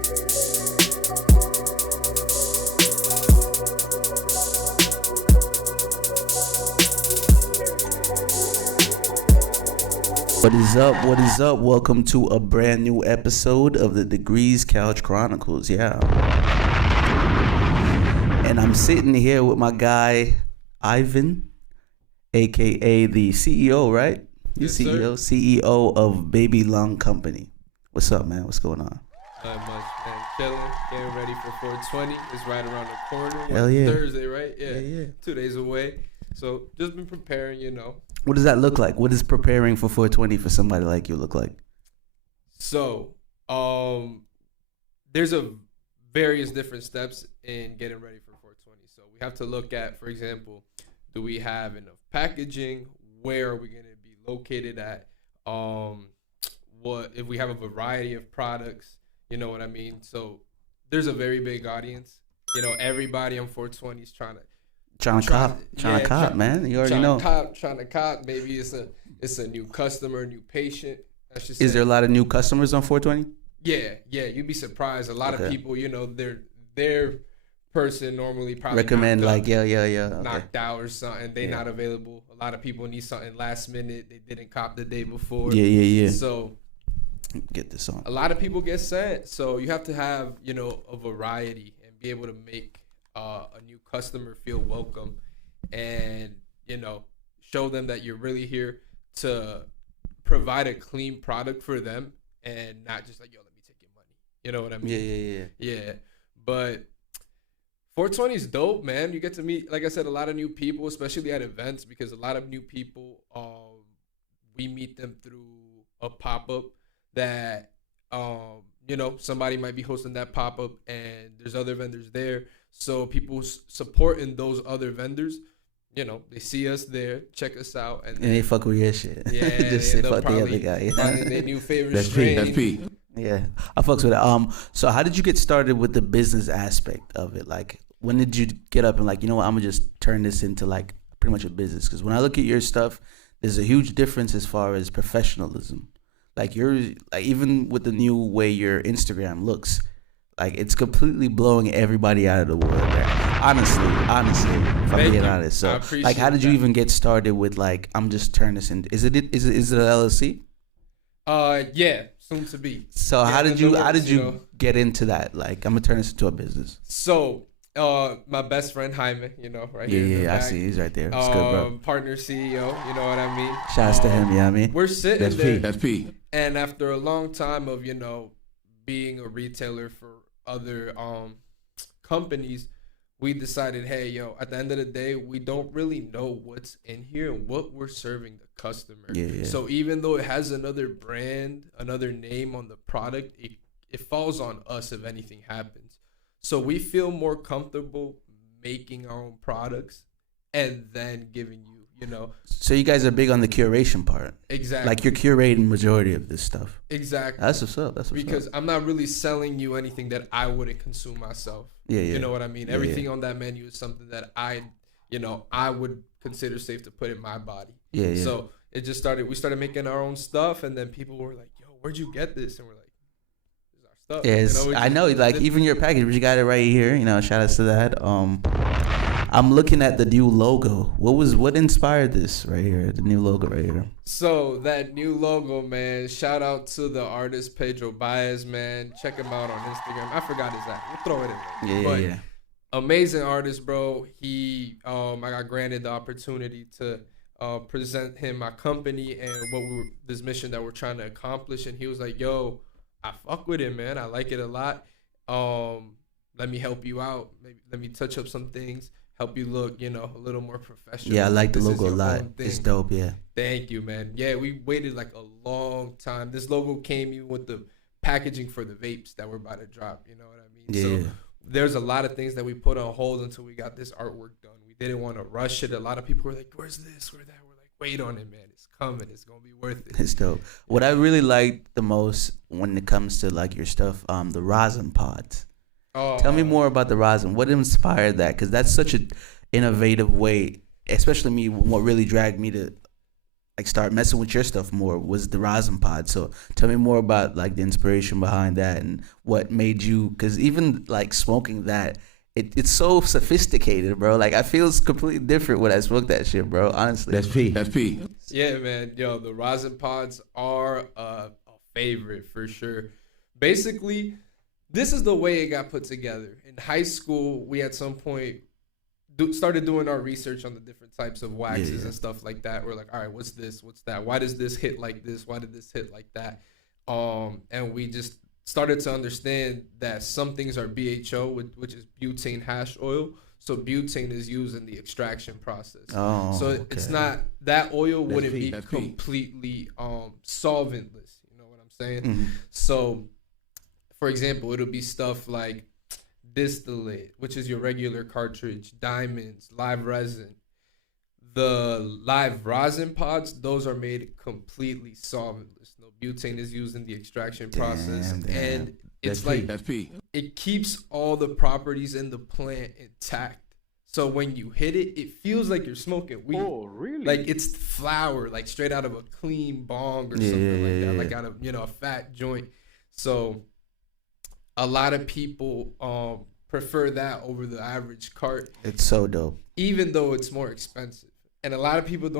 What is up? What is up? Welcome to a brand new episode of the Degrees CouchChronicles. Yeah. And I'm sitting here with my guy, Ivan, aka the CEO, right? You Yes, CEO, sir. CEO of Baby Lung Company. What's up, man? What's going on? Not much, man. Chilling, getting ready for 420. It's right around the corner. Hell yeah. Thursday, right? Yeah. 2 days away. So just been preparing, you know. What does that look like? What does preparing for 420 for somebody like you look like? So, there's a various different steps in getting ready for 420. So we have to look at, for example, do we have enough packaging? Where are we going to be located at? What if we have a variety of products? You know what I mean? So there's a very big audience. You know, everybody on 420 is trying to cop, man. You already know. Trying to cop. Maybe it's a new customer, new patient. Is there a lot of new customers on 420? Yeah. You'd be surprised. A lot of people, you know, their person normally probably recommend like knocked out or something. They not available. A lot of people need something last minute. They didn't cop the day before. Yeah. So get this on. A lot of people get sent. So you have to have, you know, a variety and be able to make a new customer feel welcome and, you know, show them that you're really here to provide a clean product for them and not just like, yo, let me take your money. You know what I mean? Yeah. But 420 is dope, man. You get to meet, like I said, a lot of new people, especially at events, because a lot of new people, we meet them through a pop-up that, you know, somebody might be hosting that pop-up and there's other vendors there. So people supporting those other vendors, you know, they see us there, check us out, and they fuck with your shit. Yeah, just say fuck the other guy. Finding their new favorite strain. That's Pete. Yeah, I fucks with it. So how did you get started with the business aspect of it? Like, when did you get up and like, you know what, I'm gonna just turn this into like pretty much a business? Because when I look at your stuff, there's a huge difference as far as professionalism. Like even with the new way your Instagram looks, like it's completely blowing everybody out of the world. Man. Honestly, if I'm being honest. So like, how did you even get started with like, I'm just turning this into? Is it an LLC? Yeah, soon to be. So how did you get into that? Like, I'm gonna turn this into a business. So my best friend Jaime, you know, right here. Yeah, I see. He's right there. It's good, bro. Partner CEO, you know what I mean? Shouts to him, I mean? We're sitting there. That's Pete. And after a long time of, you know, being a retailer for other companies, we decided, hey, yo, at the end of the day, we don't really know what's in here and what we're serving the customer. Yeah. So even though it has another brand, another name on the product, it falls on us if anything happens. So we feel more comfortable making our own products and then giving you, you know. So you guys are big on the curation part. Exactly. Like, you're curating majority of this stuff. Exactly. That's what's up. Because I'm not really selling you anything that I wouldn't consume myself. Yeah. You know what I mean? Everything on that menu is something that I would consider safe to put in my body. Yeah. So it just we started making our own stuff, and then people were like, yo, where'd you get this? And we're like, this is our stuff. Yes, you know, I know. Like, even your package, you got it right here. You know, shout outs to that. I'm looking at the new logo. What inspired this right here? The new logo right here. So that new logo, man. Shout out to the artist Pedro Baez, man. Check him out on Instagram. I forgot his name. We'll throw it in there. Yeah. Amazing artist, bro. I got granted the opportunity to present him my company and this mission that we're trying to accomplish. And he was like, yo, I fuck with it, man. I like it a lot. Let me help you out. Maybe let me touch up some things. Help you look, you know, a little more professional. Yeah, I like the logo a lot. It's dope, yeah. Thank you, man. Yeah, we waited like a long time. This logo came in with the packaging for the vapes that we're about to drop. You know what I mean? Yeah. So there's a lot of things that we put on hold until we got this artwork done. We didn't want to rush it. A lot of people were like, where's this? Where's that? We're like, wait on it, man. It's coming. It's going to be worth it. It's dope. What I really like the most when it comes to like your stuff, the rosin pods. Tell me more about the rosin. What inspired that? Because that's such an innovative way, especially me. What really dragged me to like start messing with your stuff more was the rosin pod. So tell me more about like the inspiration behind that and what made you, because even like smoking that, it's so sophisticated, bro. Like I feel it's completely different when I smoke that shit, bro. Honestly, That's P. That's P. Yeah, man. Yo, the rosin pods are a favorite for sure. Basically, this is the way it got put together. In high school, we at some point started doing our research on the different types of waxes and stuff like that. We're like, all right, what's this? What's that? Why does this hit like this? Why did this hit like that? And we just started to understand that some things are BHO, which is butane hash oil. So butane is used in the extraction process. Oh, so okay. it's not, that oil That's wouldn't P. be That's P. completely solventless. You know what I'm saying? Mhm. So, for example, it'll be stuff like distillate, which is your regular cartridge, diamonds, live resin. The live rosin pods, those are made completely solventless. No butane is used in the extraction process. Damn. And it's That's like P. That's P. it keeps all the properties in the plant intact. So when you hit it, it feels like you're smoking weed. Oh, really? Like it's flour, like straight out of a clean bong or something like that, like out of, a fat joint. So a lot of people prefer that over the average cart, It's so dope. even though it's more expensive. And a lot of people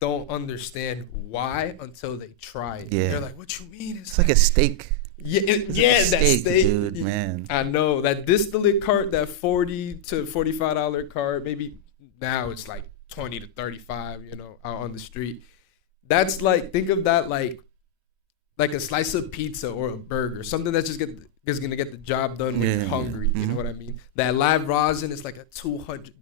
don't understand why until they try it. Yeah. They're like, "What you mean?" It's like a steak. Yeah, It's yeah, like a that steak, dude, man. I know that distillate cart, that $40 to $45 cart, maybe now it's like 20 to 35, out on the street. That's like, think of that like a slice of pizza or a burger, something that's just is gonna get the job done when you're hungry. You know what I mean? That live rosin is like a $200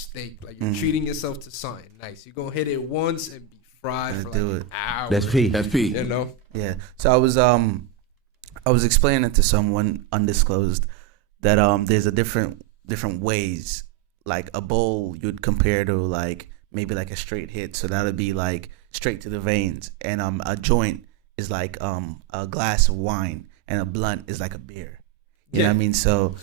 steak. Like you're treating yourself to something nice. You're gonna hit it once and be fried for like an hour. That's P. That's P. Yeah. So I was explaining to someone undisclosed that there's a different ways, like a bowl you'd compare to like maybe like a straight hit, so that would be like straight to the veins, and a joint is like a glass of wine, and a blunt is like a beer. You know what I mean? So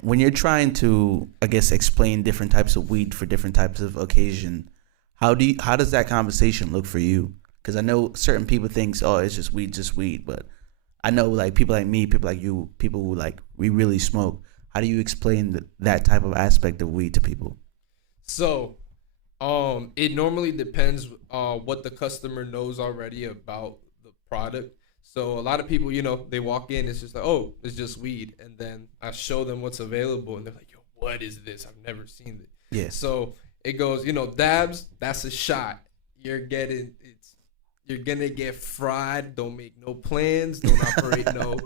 when you're trying to, I guess, explain different types of weed for different types of occasion, how does that conversation look for you? Because I know certain people think, oh, it's just weed, but I know like people like me, people like you, people who like we really smoke. How do you explain that type of aspect of weed to people? So, it normally depends what the customer knows already about the product. So a lot of people, they walk in, it's just like, oh, it's just weed, and then I show them what's available, and they're like, yo, what is this? I've never seen it. Yeah. So it goes, dabs, that's a shot. You're gonna get fried. Don't make no plans. Don't operate no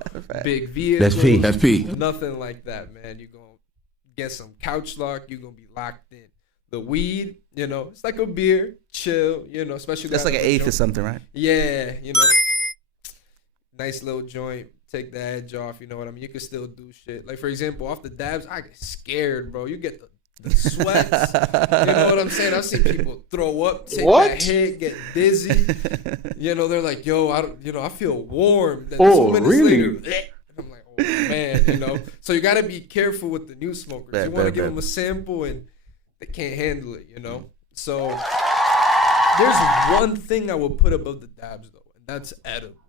big vehicles. That's P. That's P. Nothing like that, man. You're gonna get some couch lock. You're gonna be locked in. The weed, it's like a beer, chill, especially That's like an eighth or something, right? Yeah, nice little joint. Take the edge off. You know what I mean? You can still do shit. Like for example, off the dabs, I get scared, bro. You get the sweats. You know what I'm saying? I've seen people throw up, take that hit, get dizzy. They're like, yo, I feel warm. Then 2 minutes later, I'm like, oh man, So you gotta be careful with the new smokers. You want to give them a sample and they can't handle it, So there's one thing I will put above the dabs though, and that's edibles.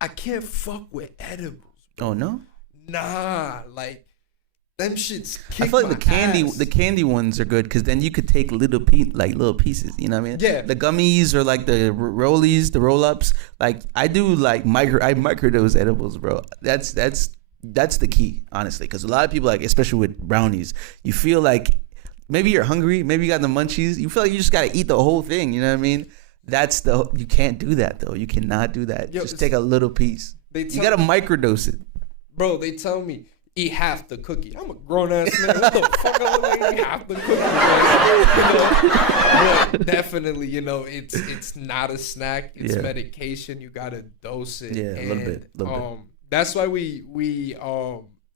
I can't fuck with edibles. Oh no? Nah, like them shits kick I feel like my the candy ones are good because then you could take little pieces. You know what I mean? Yeah. The gummies or like the rollies, the roll ups. Like I do like I microdose edibles, bro. That's the key, honestly, because a lot of people, like especially with brownies, you feel like maybe you're hungry, maybe you got the munchies. You feel like you just gotta eat the whole thing. You know what I mean? You can't do that though. You cannot do that. Just take a little piece. You gotta microdose it, bro. They tell me eat half the cookie. I'm a grown ass man. What the fuck? I'm gonna eat half the cookie, man? But definitely, it's not a snack. It's medication. You gotta dose it. Yeah, a little bit. That's why we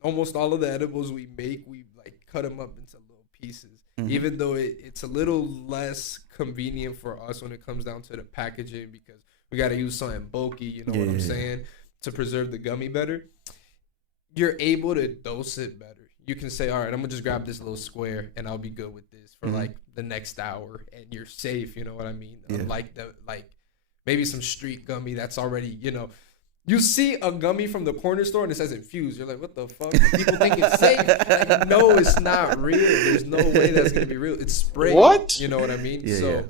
almost all of the edibles we make, we like cut them up into little pieces. Mm-hmm. Even though it's a little less convenient for us when it comes down to the packaging, because we got to use something bulky, what I'm saying, to preserve the gummy better. You're able to dose it better. you can say, all right, I'm gonna just grab this little square and I'll be good with this for like the next hour, and you're safe. You know what I mean? Yeah. Like maybe some street gummy that's already, you know. You see a gummy from the corner store and it says infused. You're like, what the fuck? People think it's safe. Like, no, it's not real. There's no way that's gonna be real. It's spray. What? You know what I mean? Yeah, so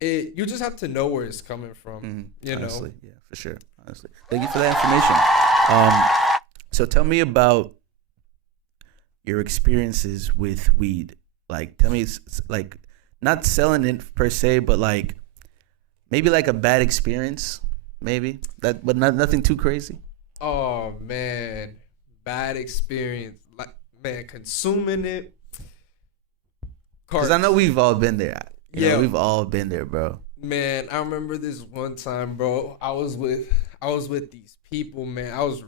you just have to know where it's coming from. You honestly, know? yeah, for sure. Honestly, thank you for that information. So tell me about your experiences with weed. Like, tell me, like, not selling it per se, but like maybe like a bad experience. Maybe that, but nothing too crazy. Oh man, bad experience. Like, man, consuming it. Because I know we've all been there. You know, Yeah. we've all been there, bro. Man, I remember this one time, bro. I was with these people, man. I was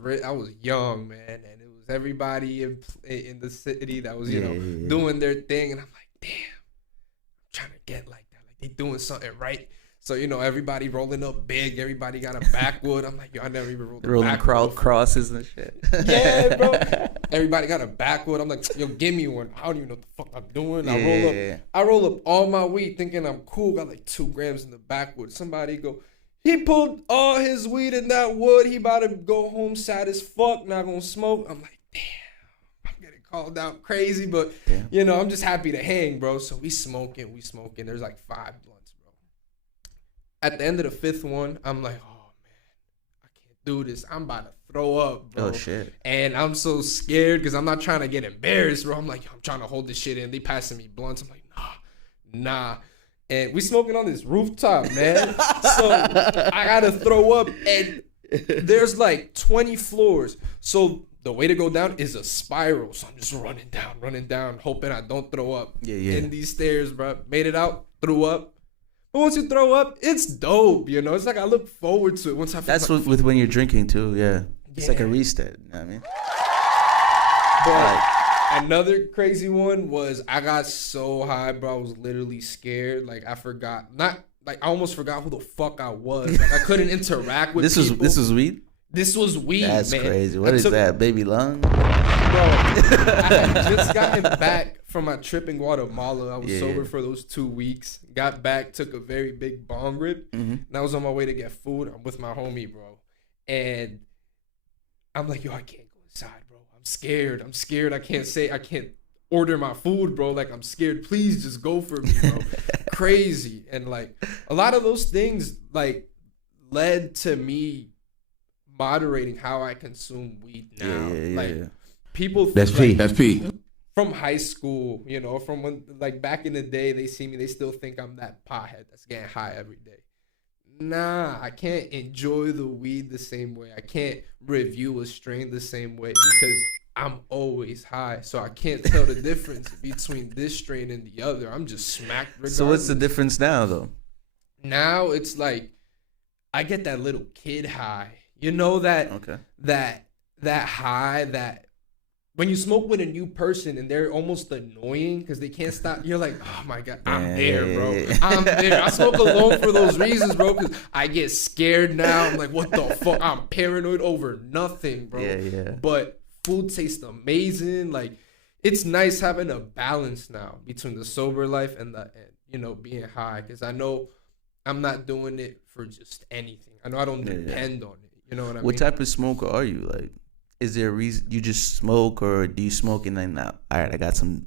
young, man, and it was everybody in the city that was, you know, doing their thing, and I'm like, damn, I'm trying to get like that. Like, they doing something right. So, you know, everybody rolling up big. Everybody got a backwood. I'm like, yo, I never even rolled a backwood. Crosses and shit. Yeah, bro. Everybody got a backwood. I'm like, yo, give me one. I don't even know what the fuck I'm doing. I roll up all my weed thinking I'm cool. Got like 2 grams in the backwood. Somebody go, he pulled all his weed in that wood. He about to go home sad as fuck. Not gonna smoke. I'm like, damn. I'm getting called out crazy, but you know, I'm just happy to hang, bro. So we smoking. There's like 5 blunts, bro. At the end of the 5th one, I'm like, oh man, I can't do this. I'm about to throw up, bro. Oh shit. And I'm so scared because I'm not trying to get embarrassed, bro. I'm like, I'm trying to hold this shit in. They passing me blunts. I'm like, nah. And we smoking on this rooftop, man. So I gotta throw up, and there's like 20 floors. So the way to go down is a spiral. So I'm just running down, hoping I don't throw up in these stairs, bro. Made it out, threw up. But once you throw up, it's dope, you know. It's like I look forward to it. Once I That's like, with when you're drinking too, yeah. It's like a reset. You know what I mean? But another crazy one was I got so high, bro. I was literally scared. Like I almost forgot who the fuck I was. Like I couldn't interact with people. This was weed? This was weed, That's man. crazy. What is that? Baby lung? Bro, I had just gotten back from my trip in Guatemala. I was sober for those 2 weeks. Got back, took a very big bong rip. And I was on my way to get food. I'm with my homie, bro. And I'm like, yo, I can't go inside, bro. I'm scared. I can't order my food, bro. Like, I'm scared. Please just go for me, bro. Crazy. And like a lot of those things like led to me moderating how I consume weed now. People That's P. From high school, you know, from when like back in the day, they see me, they still think I'm that pothead that's getting high every day. Nah, I can't enjoy the weed the same way. I can't review a strain the same way because I'm always high. So I can't tell the difference between this strain and the other. I'm just smacked regardless. So what's the difference now though? Now it's like I get that little kid high. You know that that high that when you smoke with a new person and they're almost annoying because they can't stop, you're like, oh my God, I'm there, bro. I'm there. I smoke alone for those reasons, bro, because I get scared now. I'm like, what the fuck? I'm paranoid over nothing, bro. Yeah. But food tastes amazing. Like, it's nice having a balance now between the sober life and being high, because I know I'm not doing it for just anything. I know I don't depend on it. You know what I mean? What type of smoker are you? Like, is there a reason you just smoke, or do you smoke and then, all right, I got some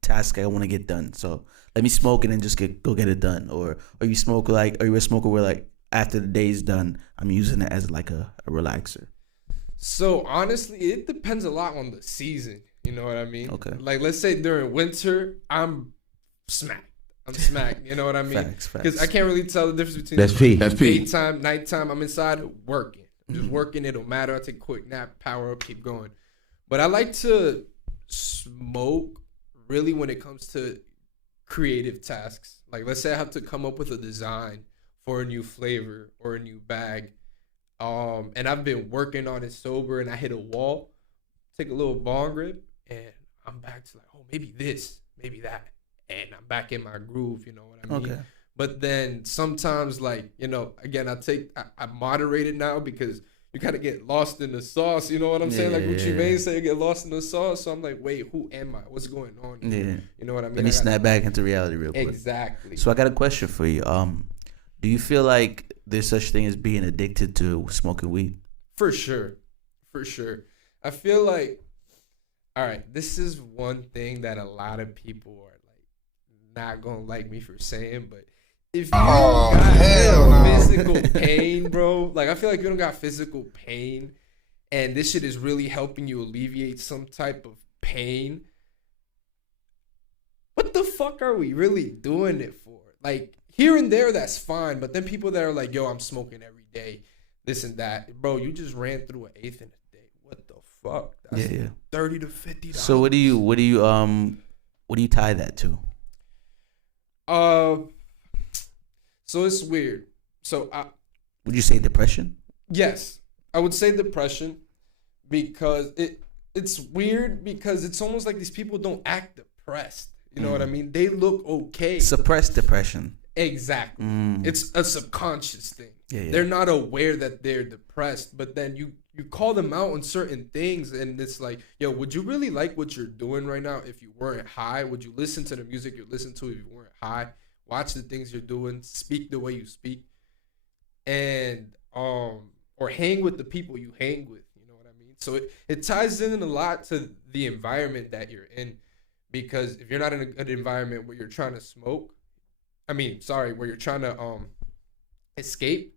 task I want to get done, so let me smoke and then just go get it done? Or are you a smoker where like after the day's done, I'm using it as like a relaxer? So honestly, it depends a lot on the season. You know what I mean? Okay. Like, let's say during winter, I'm smacked. You know what I mean? Because I can't really tell the difference between daytime, nighttime. I'm inside working. I'm just working. It don't matter. I take a quick nap, power up, keep going. But I like to smoke really when it comes to creative tasks. Like, let's say I have to come up with a design for a new flavor or a new bag. And I've been working on it sober and I hit a wall, take a little bong rip, and I'm back to like, oh, maybe this, maybe that. And I'm back in my groove, you know what I mean? Okay. But then sometimes, like, you know, again, I moderate it now because you gotta get lost in the sauce. You know what I'm saying? Like Gucci Mane said, you get lost in the sauce. So I'm like, wait, who am I? What's going on here? Yeah. You know what I mean? Let me snap back into reality real quick. Exactly. So I got a question for you. Do you feel like there's such thing as being addicted to smoking weed? For sure. I feel like, all right, this is one thing that a lot of people are like not gonna like me for saying, but if you got physical pain, bro, like I feel like you don't got physical pain and this shit is really helping you alleviate some type of pain, what the fuck are we really doing it for? Like here and there, that's fine, but then people that are like, yo, I'm smoking every day, this and that, bro, you just ran through an eighth in a day. What the fuck? That's $30 to $50. So what do you tie that to? So it's weird. So would you say depression? Yes, I would say depression because it's weird because it's almost like these people don't act depressed. You know what I mean? They look okay. Suppressed depression. Exactly. It's a subconscious thing. Yeah. They're not aware that they're depressed, but then you call them out on certain things and it's like, yo, would you really like what you're doing right now if you weren't high? Would you listen to the music you listen to if you weren't high? Watch the things you're doing, speak the way you speak, and or hang with the people you hang with. You know what I mean? So it ties in a lot to the environment that you're in, because if you're not in a good environment where you're trying to smoke, where you're trying to escape,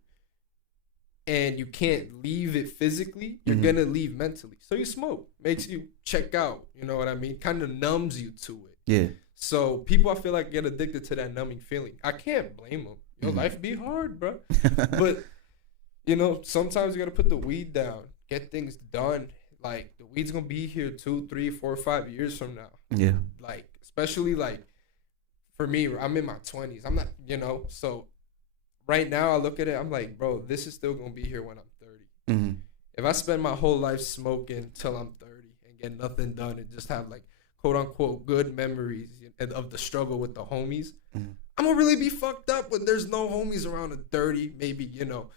and you can't leave it physically, you're gonna leave mentally. So you smoke, makes you check out. You know what I mean? Kind of numbs you to it. Yeah. So people, I feel like, get addicted to that numbing feeling. I can't blame them. Your life be hard, bro. But, you know, sometimes you got to put the weed down, get things done. Like, the weed's going to be here 2, 3, 4, 5 years from now. Yeah. Like, especially, like, for me, I'm in my 20s. I'm not, you know, so right now I look at it, I'm like, bro, this is still going to be here when I'm 30. If I spend my whole life smoking till I'm 30 and get nothing done and just have, like, quote unquote good memories of the struggle with the homies, I'm gonna really be fucked up when there's no homies around at 30. Maybe, you know,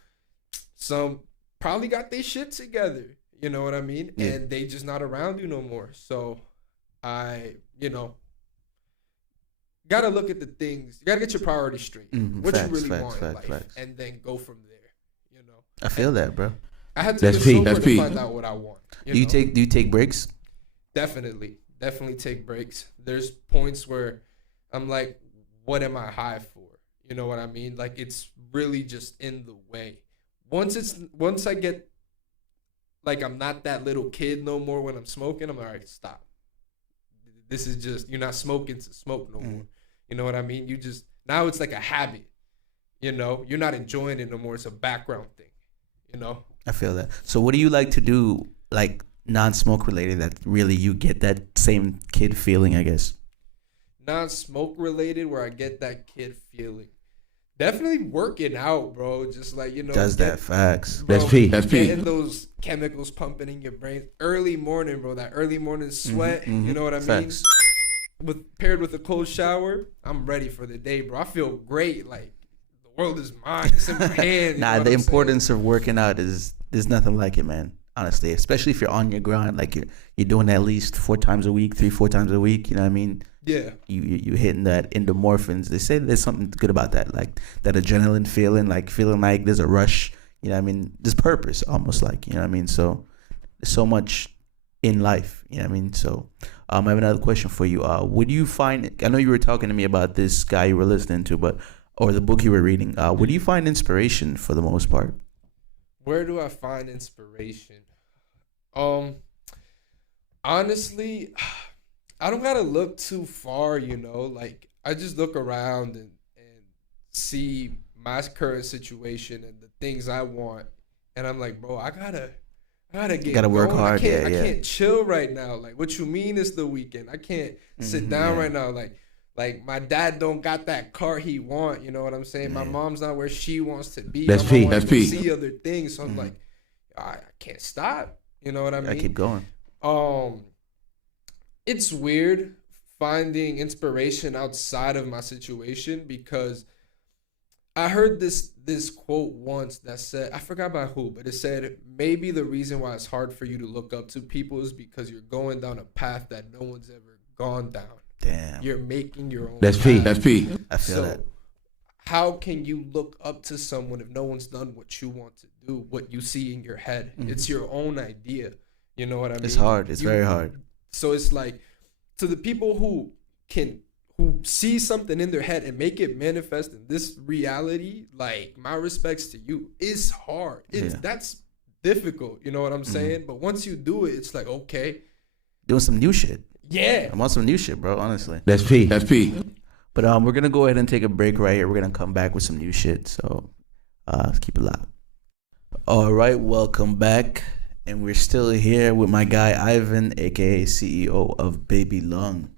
some probably got their shit together, you know what I mean? Yeah. And they just not around you no more. So I, you know, gotta look at the things. You gotta get your priorities straight. What you really want in life, and then go from there. You know, I feel that, bro. I had to take a sober to find out what I want. Do you take breaks? Definitely take breaks. There's points where I'm like, what am I high for? You know what I mean? Like, it's really just in the way. Once I get, like, I'm not that little kid no more when I'm smoking, I'm like, all right, stop. This is just, you're not smoking to smoke no more. You know what I mean? Now it's like a habit. You know, you're not enjoying it no more. It's a background thing, you know? I feel that. So what do you like to do, like, non-smoke related, that really you get that same kid feeling, I guess? Non-smoke related where I get that kid feeling. Definitely working out, bro. Just like, you know. Facts. Bro, That's P. Getting those chemicals pumping in your brain. Early morning, bro. That early morning sweat. You know what I mean? Facts. Paired with a cold shower, I'm ready for the day, bro. I feel great. Like, the world is mine. It's in my hands. The importance of working out there's nothing like it, man. Honestly, especially if you're on your grind, like you're doing at least 4 times a week, 3-4 times a week. You know what I mean? Yeah. You hitting that endorphins. They say there's something good about that, like that adrenaline feeling, like feeling like there's a rush. You know what I mean? There's purpose, almost like, you know what I mean? So there's so much in life. You know what I mean? So I have another question for you. Would you find? I know you were talking to me about this guy you were listening to, or the book you were reading. Where do you find inspiration for the most part? Where do I find inspiration? Honestly, I don't gotta look too far, you know. Like, I just look around and see my current situation and the things I want, and I'm like, bro, I gotta work hard. I can't chill right now. Like, what you mean it's the weekend? I can't sit down right now. Like my dad don't got that car he want. You know what I'm saying? My mom's not where she wants to be. That's P. See other things. So I'm like, I can't stop. You know what I mean? I keep going. It's weird finding inspiration outside of my situation because I heard this quote once that said, I forgot by who, but it said, maybe the reason why it's hard for you to look up to people is because you're going down a path that no one's ever gone down. Damn. You're making your own That's path. P. That's P. I feel So that. how can you look up to someone if no one's done what you want to do, what you see in your head? It's your own idea. You know what I mean? It's hard. It's very hard. So it's like, to the people who see something in their head and make it manifest in this reality, like, my respects to you. It's hard. That's difficult. You know what I'm saying? But once you do it, it's like, okay. Doing some new shit. Yeah. I'm on some new shit, bro, honestly. That's P. That's P. But we're going to go ahead and take a break right here. We're going to come back with some new shit. So keep it locked. All right. Welcome back. And we're still here with my guy, Ivan, a.k.a. CEO of Baby Lung.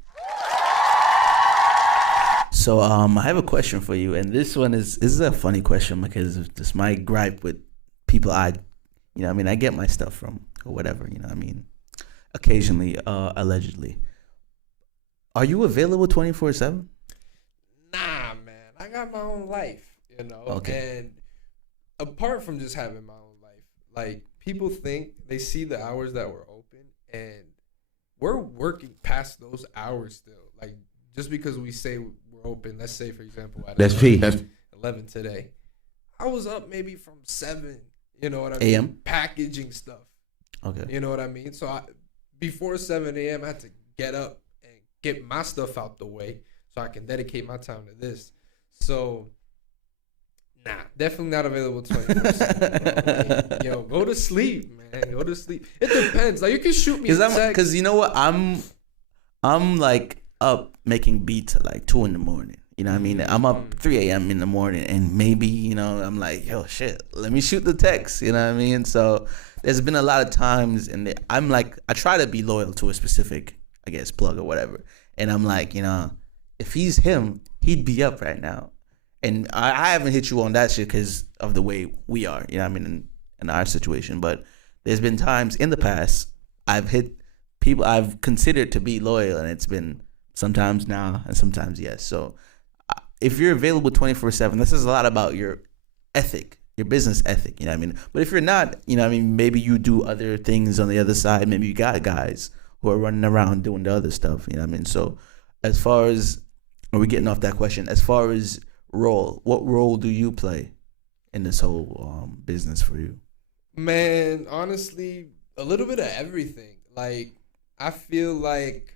So I have a question for you. And this is a funny question because it's my gripe with people I get my stuff from or whatever, occasionally, allegedly. Are you available 24/7? Nah, man. I got my own life, Okay. And apart from just having my own life, like, people think they see the hours that we're open and we're working past those hours still. Like, just because we say we're open, let's say, for example, at That's P. 11 today, I was up maybe from 7, you know what I mean? AM? Packaging stuff. Okay. You know what I mean? So before 7 a.m., I had to get up and get my stuff out the way so I can dedicate my time to this. So, nah, definitely not available 24/7. Yo, go to sleep, man. Go to sleep. It depends. Like, you can shoot me a text. Because you know what? I'm like up making beats at like 2 a.m. You know what I mean? I'm up 3 a.m. in the morning, and maybe, I'm like, yo, shit, let me shoot the text. You know what I mean? So there's been a lot of times, and I'm like, I try to be loyal to a specific, I guess, plug or whatever. And I'm like, if he's him, he'd be up right now. And I haven't hit you on that shit because of the way we are, you know what I mean, in our situation. But there's been times in the past I've hit people I've considered to be loyal, and it's been sometimes now and sometimes yes. So if you're available 24/7, this is a lot about your ethic, your business ethic, you know what I mean? But if you're not, maybe you do other things on the other side. Maybe you got guys who are running around doing the other stuff, you know what I mean? So as far as, are we getting off that question? As far as what role do you play in this whole business for you? Man, honestly, a little bit of everything. Like, I feel like,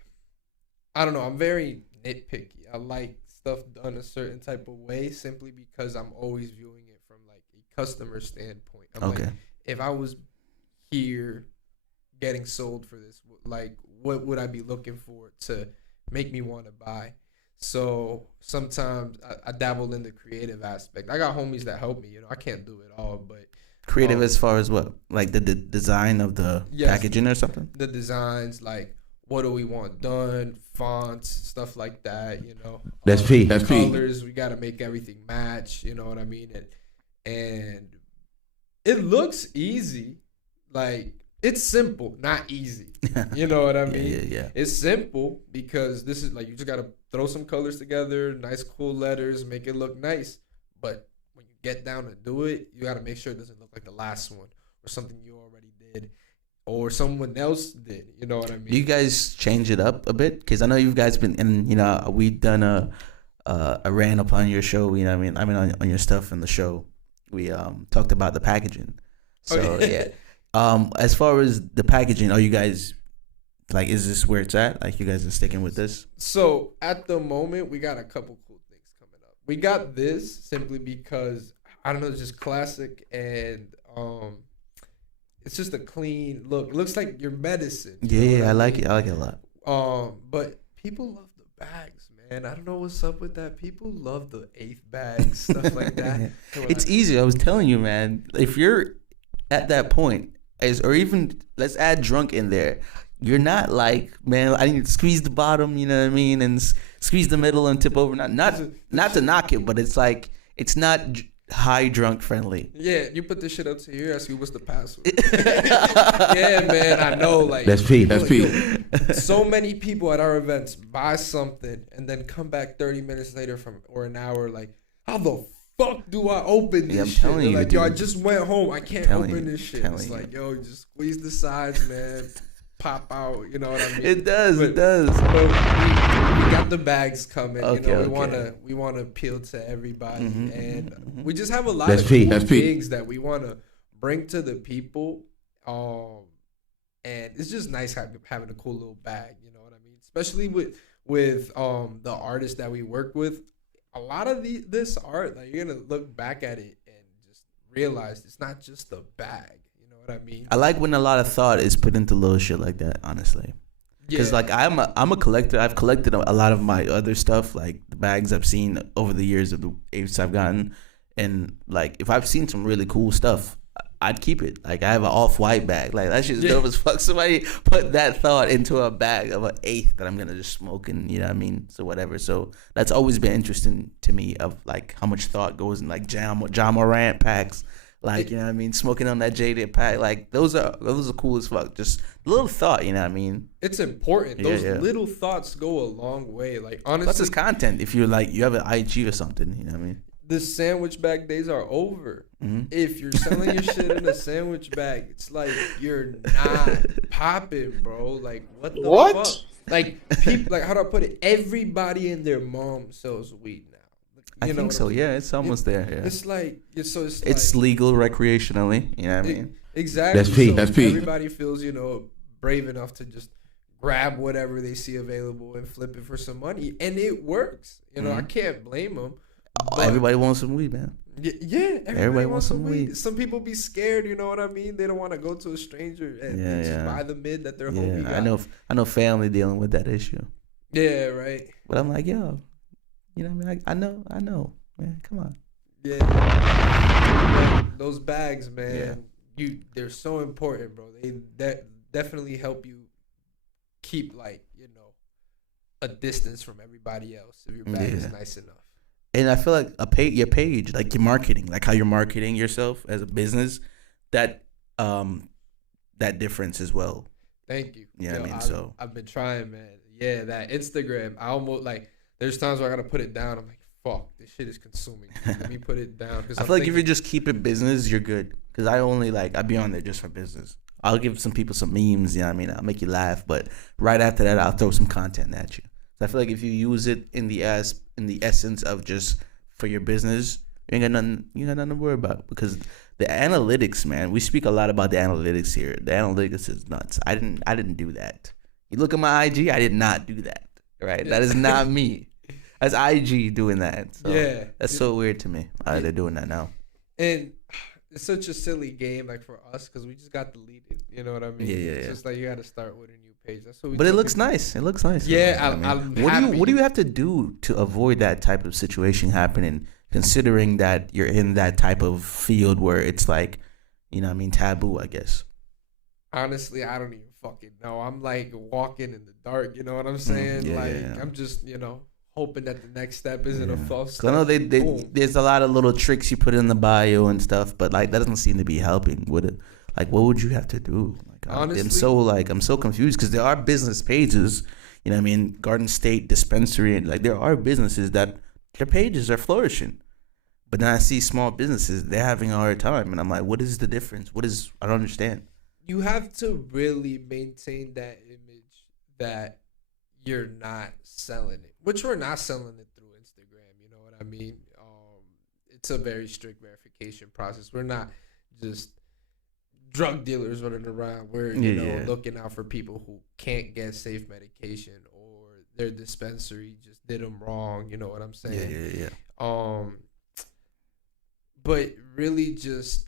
I don't know, I'm very nitpicky. I like stuff done a certain type of way simply because I'm always viewing it from like a customer standpoint. I'm Okay. like, if I was here getting sold for this, like, what would I be looking for to make me want to buy? So sometimes I dabble in the creative aspect. I got homies that help me. I can't do it all, but Creative as far as what? Like the design of the packaging or something? The designs, like, what do we want done, fonts, stuff like that, That's P. That's P. colors, we got to make everything match, you know what I mean? And it looks easy. Like, it's simple, not easy. You know what I mean? Yeah. It's simple because this is like, you just got to throw some colors together, nice, cool letters, make it look nice. But when you get down to do it, you got to make sure it doesn't look like the last one or something you already did or someone else did. You know what I mean? Do you guys change it up a bit? Because I know you guys been, and we've done a rant upon your show. You know what I mean? On your stuff in the show, we talked about the packaging. So yeah. As far as the packaging, are you guys like, is this where it's at? Like, you guys are sticking with this? So at the moment, we got a couple cool things coming up. We got this simply because, I don't know, it's just classic, and it's just a clean look. It looks like your medicine. Yeah, I like it. I like it a lot. But people love the bags, man. I don't know what's up with that. People love the 8th bag, stuff like that. It's easy. I was telling you, man. If you're at that point, or even let's add drunk in there, you're not like, man, I need to squeeze the bottom, you know what I mean, and squeeze the middle and tip over. Not to knock it, but it's like, it's not high drunk friendly. Yeah, you put this shit up to here, ask you what's the password. Yeah, man, I know. Like, That's P. That's P. So many people at our events buy something and then come back 30 minutes later or an hour, like, how the fuck do I open this I'm shit? telling They're you, like, yo, I dude. just went home. I can't open this shit. It's telling like, yo, just squeeze the sides, man. Pop out. You know what I mean? It does. But, it does. But we got the bags coming. Okay, you know, okay. we wanna appeal to everybody, Mhm, and mhm. we just have a lot That's of peak, cool that's peak. things that we wanna bring to the people. And it's just nice having a cool little bag. You know what I mean? Especially with the artists that we work with. A lot of this art, like you're gonna look back at it and just realize it's not just a bag. You know what I mean? I like when a lot of thought is put into little shit like that, honestly. Because like I'm a collector. I've collected a lot of my other stuff, like the bags I've seen over the years of the apes I've gotten, and like if I've seen some really cool stuff, I'd keep it. Like I have an off-white bag, like that shit's dope as fuck. Somebody put that thought into a bag of an eighth that I'm gonna just smoke, and you know what I mean. So whatever. So that's always been interesting to me of like how much thought goes in like John Morant packs. Like, you know what I mean? Smoking on that jaded pack. Like, those are cool as fuck. Just a little thought, you know what I mean? It's important. Yeah, Those yeah. little thoughts go a long way. Like, honestly, Plus, it's content. If you're like, you have an IG or something, you know what I mean? the sandwich bag days are over. Mhm. If you're selling your shit in a sandwich bag, it's like you're not popping, bro. Like, what the What? fuck? Like, people, like, how do I put it? Everybody and their mom sells weed now. I You know think what so. I'm saying? Yeah, it's almost there. Yeah. It's like, it's It's like, legal recreationally, you know what I mean? exactly. That's peak, So that's peak. Everybody feels, brave enough to just grab whatever they see available and flip it for some money, and it works. I can't blame them. Oh, everybody wants some weed, man. Yeah, everybody wants some weed. weed. Some people be scared, you know what I mean? They don't want to go to a stranger and just buy the mid that their homie got. I know family dealing with that issue. Yeah, right. But I'm like, yo, you know what I mean? I know, man. Come on. Yeah. Those bags, man, they're so important, bro. They definitely help you keep a distance from everybody else if your bag is nice enough. And I feel like your page, like your marketing, like how you're marketing yourself as a business, that difference as well. Thank you. Yeah, I mean, I've been trying, man. Yeah, that Instagram, I almost there's times where I gotta put it down. I'm like, fuck, this shit is consuming me. Let me put it down. I feel like if you just keep it business, you're good. Because I be on there just for business. I'll give some people some memes, you know what I mean? I'll make you laugh, but right after that, I'll throw some content at you. So I feel like if you use it in the essence of just for your business, you ain't got nothing to worry about. Because the analytics, man, we speak a lot about the analytics here. The analytics is nuts. I didn't do that. You look at my IG, I did not do that. Right? That is not me. That's IG doing that. So that's so weird to me. They're doing that now. And it's such a silly game, for us, because we just got deleted. You know what I mean? Yeah. It's just like you got to start with a new page. That's what we. But it looks nice. It looks nice. Yeah, I'm happy. What do you have to do to avoid that type of situation happening? Considering that you're in that type of field where it's like, you know what I mean, taboo, I guess. Honestly, I don't even fucking know. I'm walking in the dark. You know what I'm saying? I'm just hoping that the next step isn't a false step. I know there's a lot of little tricks you put in the bio and stuff, but that doesn't seem to be helping. Would it? What would you have to do? Honestly, I'm so confused because there are business pages, you know what I mean, Garden State Dispensary, and there are businesses that their pages are flourishing. But then I see small businesses, they're having a hard time, and I'm like, what is the difference? I don't understand. You have to really maintain that image that you're not selling it, which we're not selling it through Instagram. You know what I mean? It's a very strict verification process. We're not just drug dealers running around. We're looking out for people who can't get safe medication or their dispensary just did them wrong. You know what I'm saying? Yeah. But really just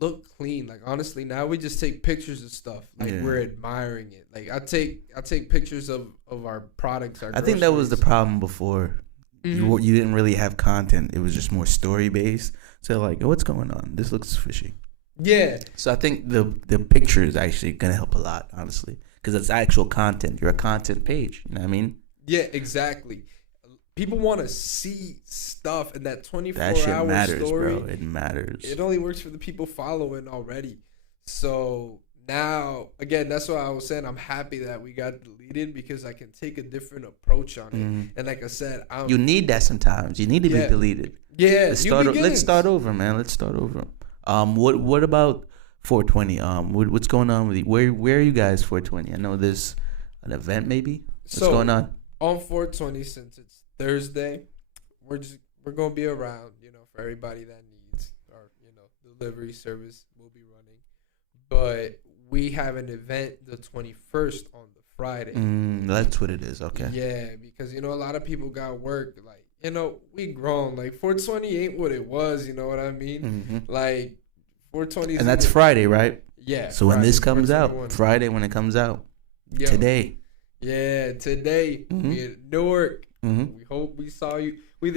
look clean. Honestly, now we just take pictures of stuff. We're admiring it. I take pictures of our products. I think that was the problem before. Mm-hmm. You didn't really have content. It was just more story based. So what's going on? This looks fishy. Yeah. So I think the picture is actually gonna help a lot, honestly, because it's actual content. You're a content page. You know what I mean? Yeah, exactly. People want to see stuff in that 24-hour that shit matters, story. Bro. It matters. It only works for the people following already. So now, again, that's why I was saying I'm happy that we got deleted because I can take a different approach on it. And like I said, You need that sometimes. You need to be deleted. Yeah, Let's start over, man. Let's start over. What about 420? What's going on with you? Where are you guys 420? I know there's an event maybe. What's going on? On 420, since it's Thursday, we're gonna be around, for everybody that needs our, delivery service will be running. But we have an event the 21st on the Friday. That's what it is. Okay. Yeah, because a lot of people got work. Like, we grown. Like 420 ain't what it was. You know what I mean? Like 420. And that's Friday, right? Yeah. So when this comes out, Friday when it comes out, today. Yeah, today we at Newark. We hope we saw you. We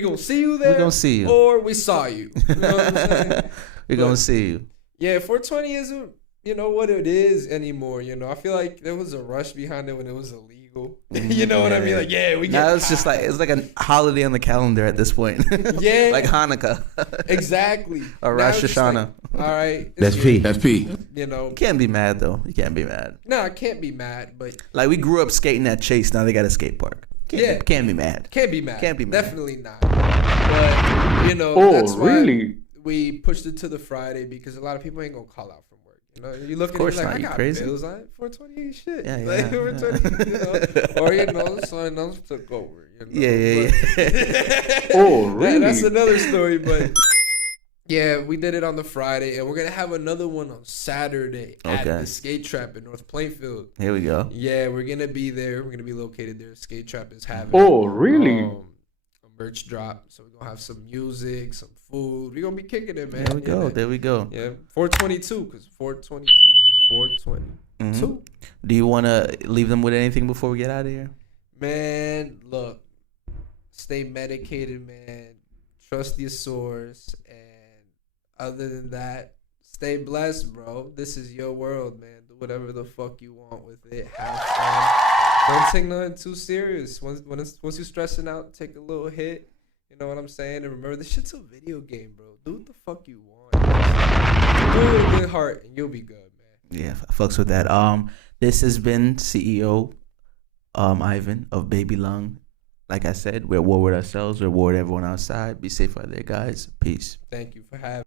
gonna see you there. We gonna see you, or we saw you. You know what I'm saying? We gonna see you. Yeah, 420 isn't what it is anymore. I feel like there was a rush behind it when it was illegal. You know what I mean? Like, we get. Now it's just like it's like a holiday on the calendar at this point. Yeah, like Hanukkah. Exactly. Or Rosh Hashanah. Like, all right. That's P. That's P. You can't be mad though. You can't be mad. No, I can't be mad, but like we grew up skating at Chase. Now they got a skate park. Can't be mad. Can't be mad. Can't be mad. Definitely not. But that's why really? We pushed it to the Friday because a lot of people ain't gonna call out from work. You look at it like, I got crazy. bills on it. 420 shit. Yeah, like 420, or someone else took over. Yeah. Oh, really? That's another story, but. Yeah, we did it on the Friday, and we're going to have another one on Saturday at the Skate Trap in North Plainfield. Here we go. Yeah, we're going to be there. We're going to be located there. Skate Trap is having really? A merch drop. So we're going to have some music, some food. We're going to be kicking it, man. There we go. Yeah, 422, because 422. 422. Do you want to leave them with anything before we get out of here? Man, look, stay medicated, man. Trust your source, and other than that, stay blessed, bro. This is your world, man. Do whatever the fuck you want with it. Have fun. Don't take nothing too serious. Once you're stressing out, take a little hit. You know what I'm saying? And remember, this shit's a video game, bro. Do what the fuck you want. Do it with a good heart, and you'll be good, man. Yeah, fucks with that. This has been CEO Ivan of Baby Lung. Like I said, we're at war with ourselves. We're at war with everyone outside. Be safe out there, guys. Peace. Thank you for having me.